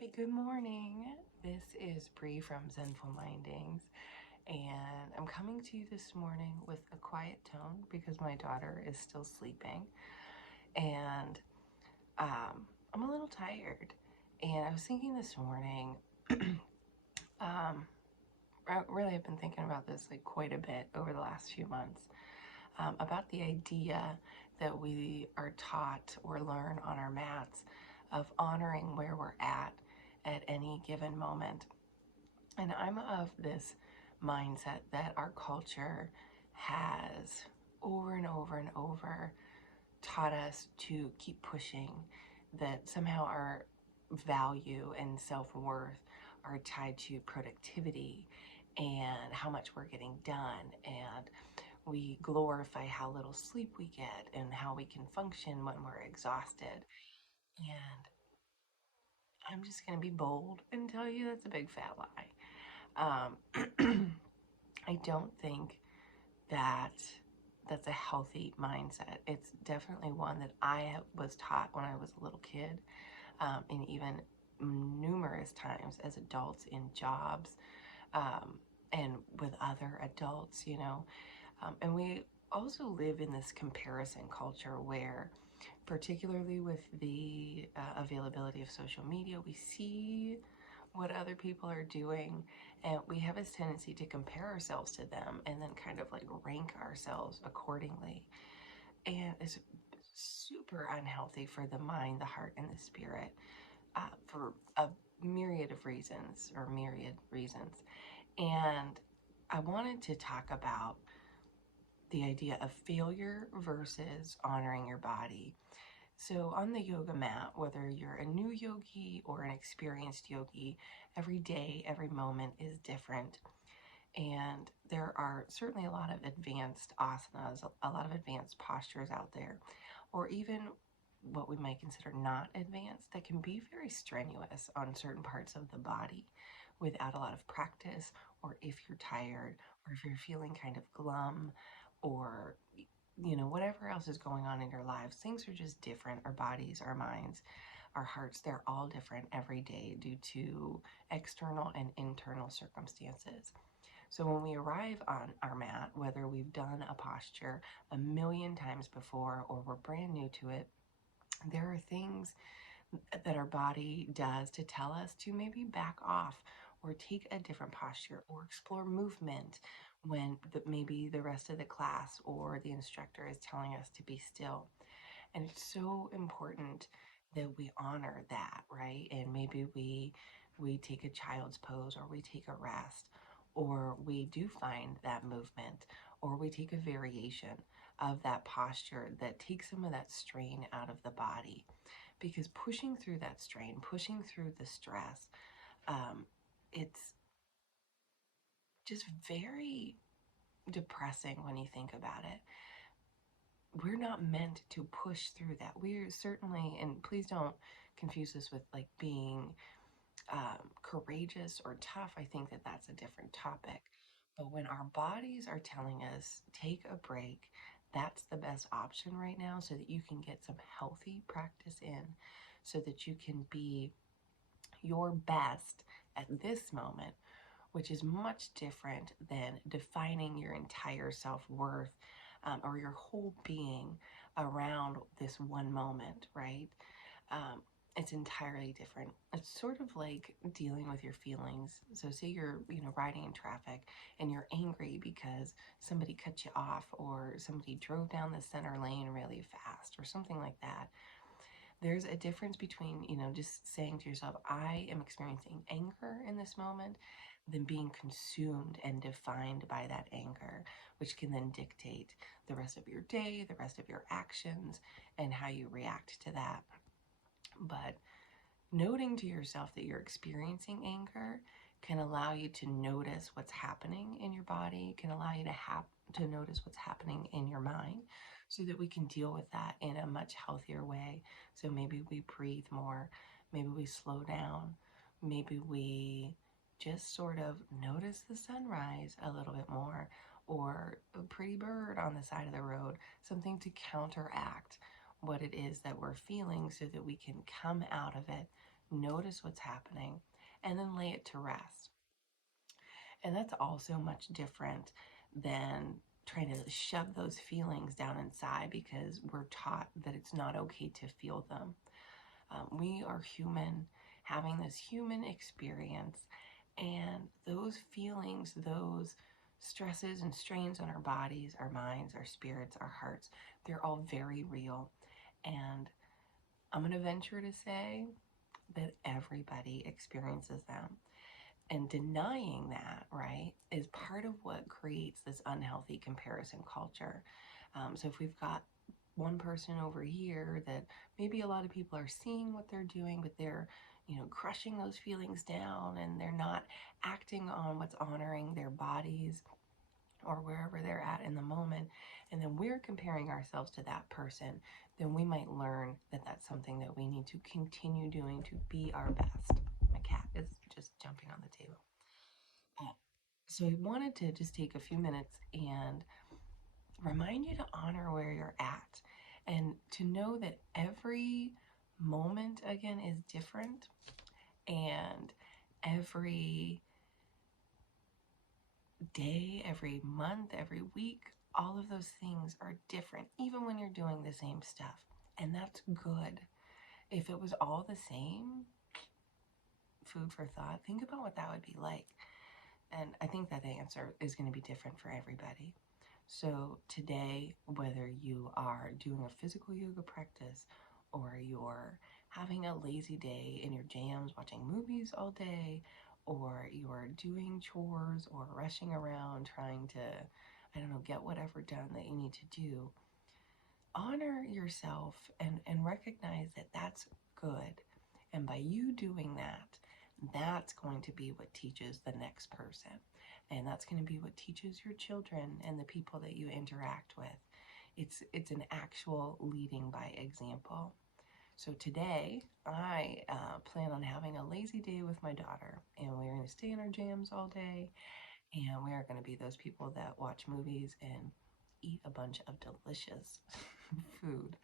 Happy good morning. This is Bree from Zenful Mindings, and I'm coming to you this morning with a quiet tone because my daughter is still sleeping, and I'm a little tired. And I was thinking this morning, really, I've been thinking about this like quite a bit over the last few months, about the idea that we are taught or learn on our mats of honoring where we're at any given moment. And I'm of this mindset that our culture has over and over and over taught us to keep pushing, that somehow our value and self worth are tied to productivity and how much we're getting done. And we glorify how little sleep we get and how we can function when we're exhausted. And I'm just going to be bold and tell you that's a big fat lie. I don't think that that's a healthy mindset. It's definitely one that I was taught when I was a little kid, and even numerous times as adults in jobs, and with other adults, and we also live in this comparison culture where, particularly with the availability of social media, we see what other people are doing, and we have this tendency to compare ourselves to them and then kind of like rank ourselves accordingly. And it's super unhealthy for the mind, the heart, and the spirit, for a myriad reasons. And I wanted to talk about the idea of failure versus honoring your body. So, on the yoga mat, whether you're a new yogi or an experienced yogi, every day, every moment is different. And there are certainly a lot of advanced asanas, a lot of advanced postures out there, or even what we might consider not advanced, that can be very strenuous on certain parts of the body without a lot of practice, or if you're tired, or if you're feeling kind of glum, or whatever else is going on in your lives. Things are just different. Our bodies, our minds, our hearts, they're all different every day due to external and internal circumstances. So when we arrive on our mat, whether we've done a posture a million times before or we're brand new to it, there are things that our body does to tell us to maybe back off or take a different posture or explore movement when maybe the rest of the class or the instructor is telling us to be still. And it's so important that we honor that, right? And maybe we take a child's pose, or we take a rest, or we do find that movement, or we take a variation of that posture that takes some of that strain out of the body. Because pushing through that strain, pushing through the stress, it's just very depressing when you think about it. We're not meant to push through that. We're certainly, and please don't confuse this with like being courageous or tough. I think that that's a different topic. But when our bodies are telling us, take a break, that's the best option right now, so that you can get some healthy practice in, so that you can be your best at this moment, which is much different than defining your entire self worth, or your whole being around this one moment, right? It's entirely different. It's sort of like dealing with your feelings. So say you're, riding in traffic and you're angry because somebody cut you off, or somebody drove down the center lane really fast, or something like that. There's a difference between, just saying to yourself, I am experiencing anger in this moment, than being consumed and defined by that anger, which can then dictate the rest of your day, the rest of your actions, and how you react to that. But noting to yourself that you're experiencing anger can allow you to notice what's happening in your body, can allow you to notice what's happening in your mind, so that we can deal with that in a much healthier way. So maybe we breathe more, maybe we slow down, maybe we just sort of notice the sunrise a little bit more, or a pretty bird on the side of the road, something to counteract what it is that we're feeling, so that we can come out of it notice what's happening, and then lay it to rest. And that's also much different than trying to shove those feelings down inside because we're taught that it's not okay to feel them. We are human, having this human experience, and those feelings, those stresses and strains on our bodies, our minds, our spirits, our hearts, they're all very real. And I'm going to venture to say that everybody experiences them. And denying that, right, is part of what creates this unhealthy comparison culture. So if we've got one person over here that maybe a lot of people are seeing what they're doing, but they're, crushing those feelings down and they're not acting on what's honoring their bodies or wherever they're at in the moment, and then we're comparing ourselves to that person, then we might learn that that's something that we need to continue doing to be our best. My cat is just jumping on the table. So I wanted to just take a few minutes and remind you to honor where you're at and to know that every moment, again, is different, and every day, every month, every week, all of those things are different, even when you're doing the same stuff. And that's good. If it was all the same, food for thought, think about what that would be like. And I think that the answer is going to be different for everybody. So today, whether you are doing a physical yoga practice or you're having a lazy day in your jams watching movies all day, or you're doing chores or rushing around trying to, I don't know, get whatever done that you need to do, honor yourself and recognize that that's good. And by you doing that, that's going to be what teaches the next person. And that's going to be what teaches your children and the people that you interact with. It's an actual leading by example. So today, I plan on having a lazy day with my daughter, and we're going to stay in our jams all day, and we are going to be those people that watch movies and eat a bunch of delicious food.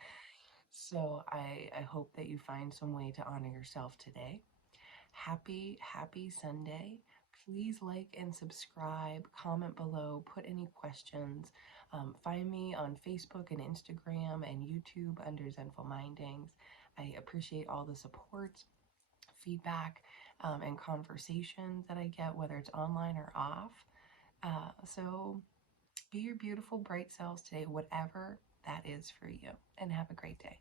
So I hope that you find some way to honor yourself today. Happy Sunday. Please like and subscribe, comment below, put any questions. Find me on Facebook and Instagram and YouTube under Zenful Mindings. I appreciate all the support, feedback, and conversations that I get, whether it's online or off. So be your beautiful, bright selves today, whatever that is for you, and have a great day.